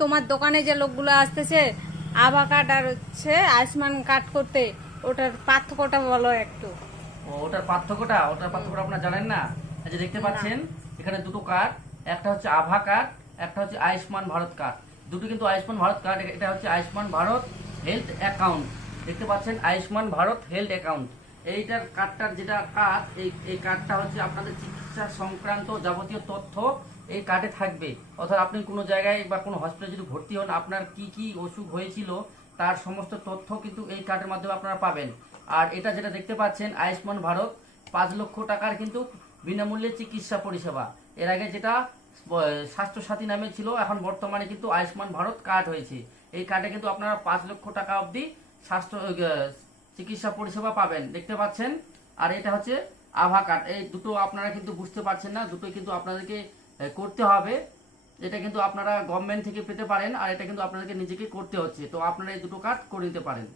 তোমার দোকানে যে লোকগুলো আসতেছে আভা কার্ড আর হচ্ছে আয়ুষ্মান কার্ড করতে, ওটার পার্থক্যটা বলো একটু। ওটার পার্থক্যটা আপনারা জানেন না? এই যে দেখতে না। পাচ্ছেন এখানে দুটো কার্ড, একটা হচ্ছে আভা কার্ড, একটা হচ্ছে আয়ুষ্মান ভারত কার্ড। দুটো কিন্তু আয়ুষ্মান ভারত কার্ড। এটা হচ্ছে আয়ুষ্মান ভারত হেলথ অ্যাকাউন্ট। দেখতে পাচ্ছেন আয়ুষ্মান ভারত হেলথ অ্যাকাউন্ট। এইটার কার্ডটার যেটা কাজ, এই কার্ডটা হচ্ছে আপনাদের চিকিৎসা সংক্রান্ত যাবতীয় তথ্য এই কার্ডে থাকবে। অর্থাৎ আপনি কোনো জায়গায় বা কোনো হসপিটালে যদি ভর্তি হন, আপনার কি কি অসুখ হয়েছিল তার সমস্ত তথ্য কিন্তু এই কার্ডের মাধ্যমে আপনারা পাবেন। আর এটা যেটা দেখতে পাচ্ছেন আয়ুষ্মান ভারত 5 লক্ষ টাকার কিন্তু বিনামূল্যে চিকিৎসা পরিষেবা। এর আগে যেটা স্বাস্থ্যসাথী নামে ছিল, এখন বর্তমানে কিন্তু আয়ুষ্মান ভারত কার্ড হয়েছে। এই কার্ডে কিন্তু আপনারা 5 লক্ষ টাকা অবধি স্বাস্থ্য চিকিৎসা পরিষেবা পাবেন, দেখতে পাচ্ছেন। আর এটা হচ্ছে আভা কার্ড। এই দুটো আপনারা কিন্তু বুঝতে পারছেন না, দুটোই কিন্তু আপনাদেরকে করতে হবে। এটা কিন্তু আপনারা গভর্নমেন্ট থেকে পেতে পারেন, আর এটা কিন্তু আপনাদেরকে নিজেকে করতে হচ্ছে। তো আপনারা এই দুটো কার্ড করে নিতে পারেন।